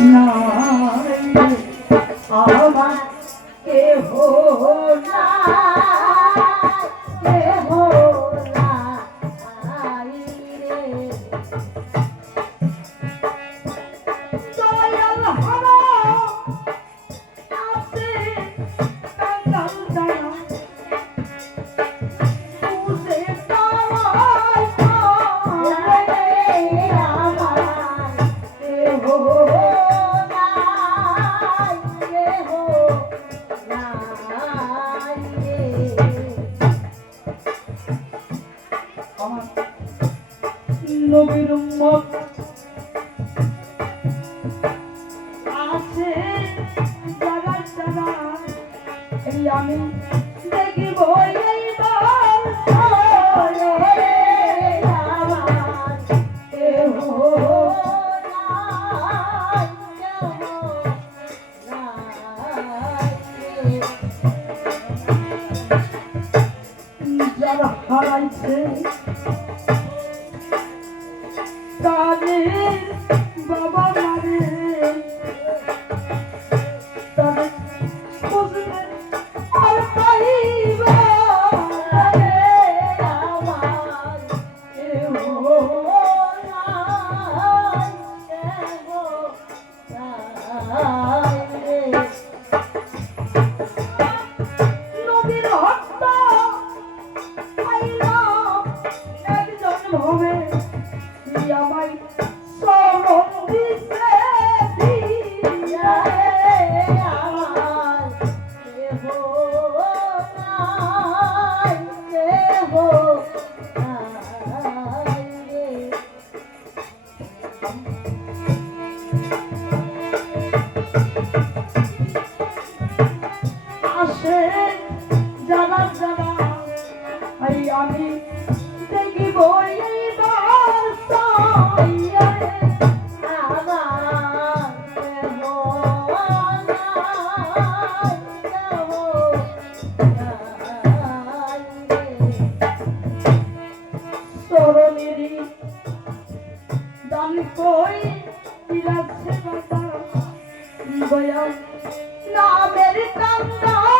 No. নবীর উম্মত। কই বিলাসে কথা বয়া নামের কান্দা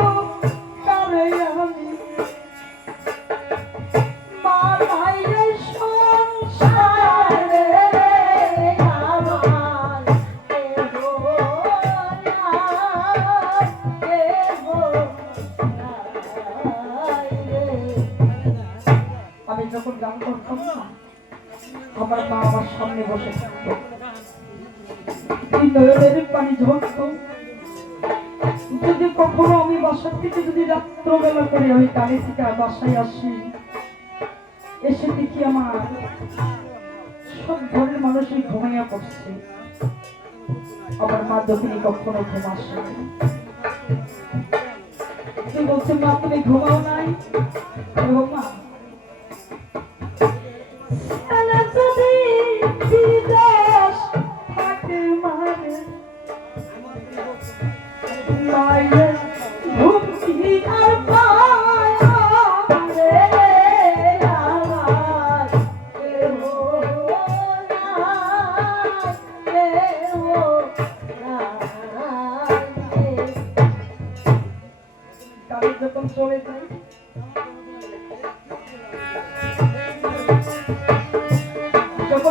সামনে বসে। যদি কখনো আমি বাসার থেকে যদি রাত্রবেলা করে আমি থেকে বাসায় আসি, এসে দেখি আমার সব ঘরের মানুষই ঘুমাইয়া পড়ছে। আমার মা দক্ষিণে কখনো ঘুম আসে বলছে, মা, তুমি ঘুমাও নাই? মা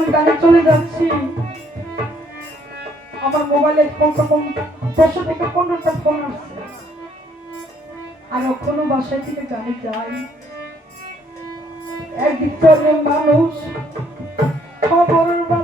কলকাতায় চলে যাচ্ছি। আমার মোবাইলে কমসে দেড়শো থেকে পনেরোটা ফোন আসছে। আর কোনো বাসায় থেকে গানে যাই। একদিক চলে মানুষ খবর বা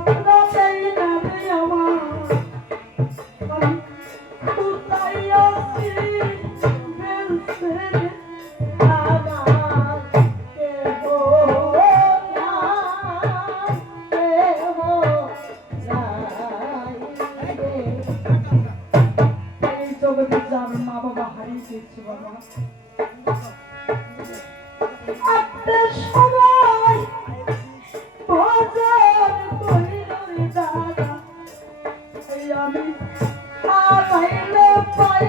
মা বাবা হারিয়ে দিয়েছে বাবা। আপনার সবাই ভজন করিল দাদা। আমি পাইল পাই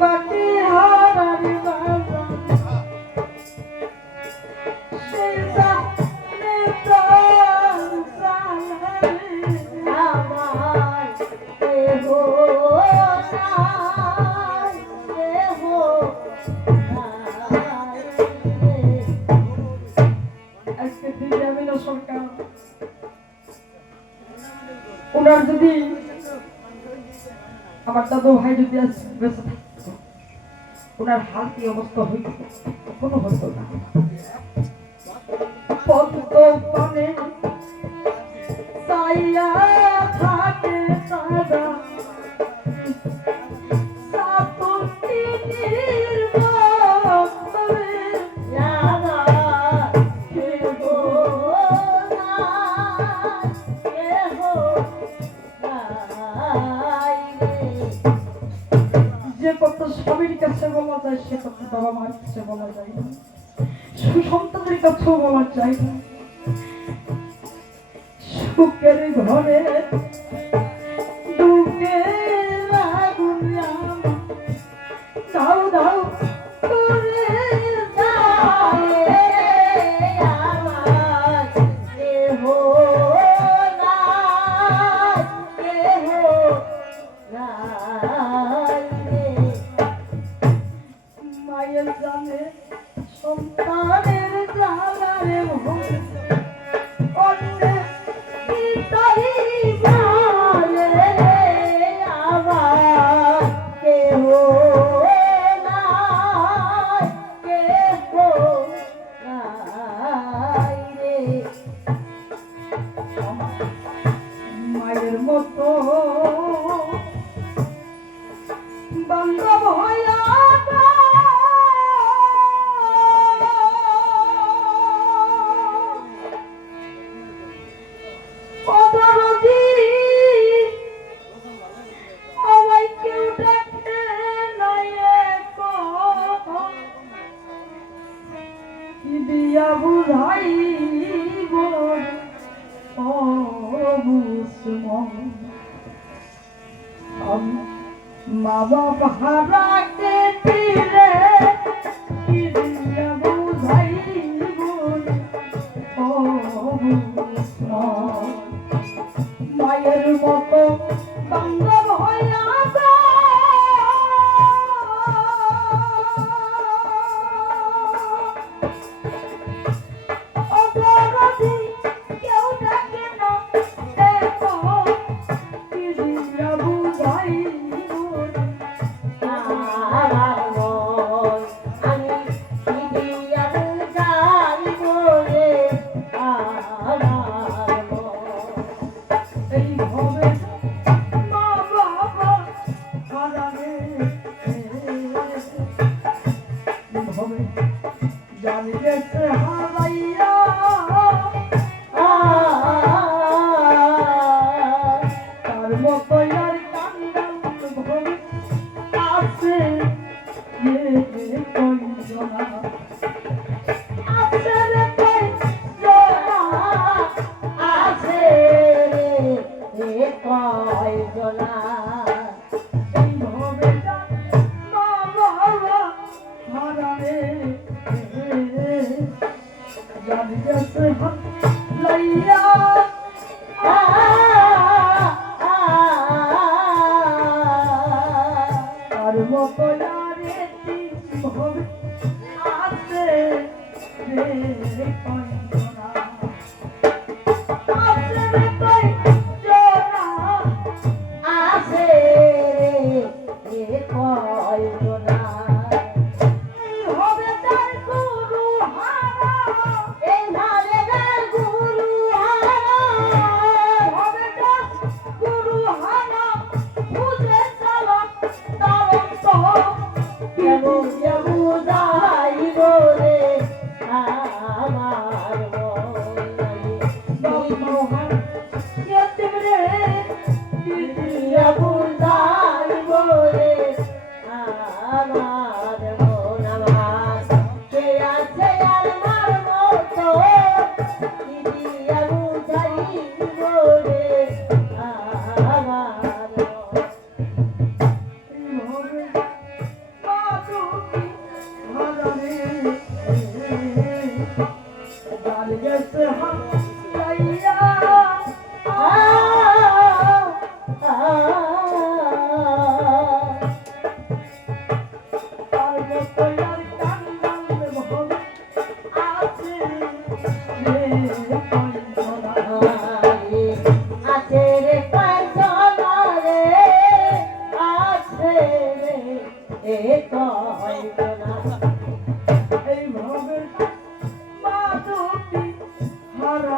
পাখি ওনার কি অবস্থা হইতে মা বাবা হারা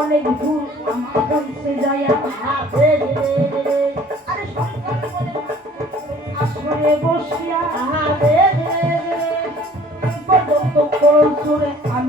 অনেক ভুল আমার যায় হাতে আরে সরকার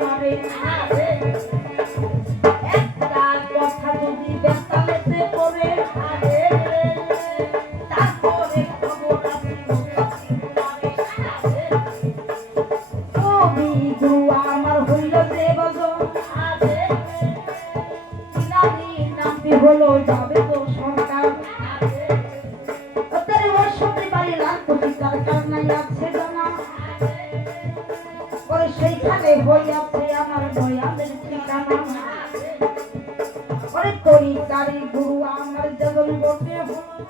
Thank you.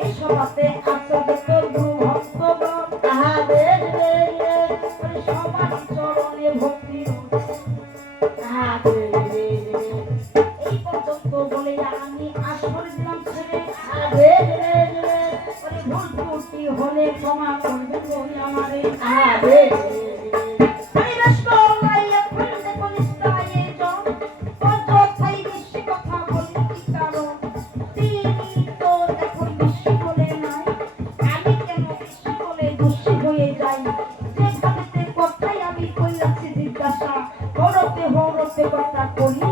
এই সভাতে কথা কহি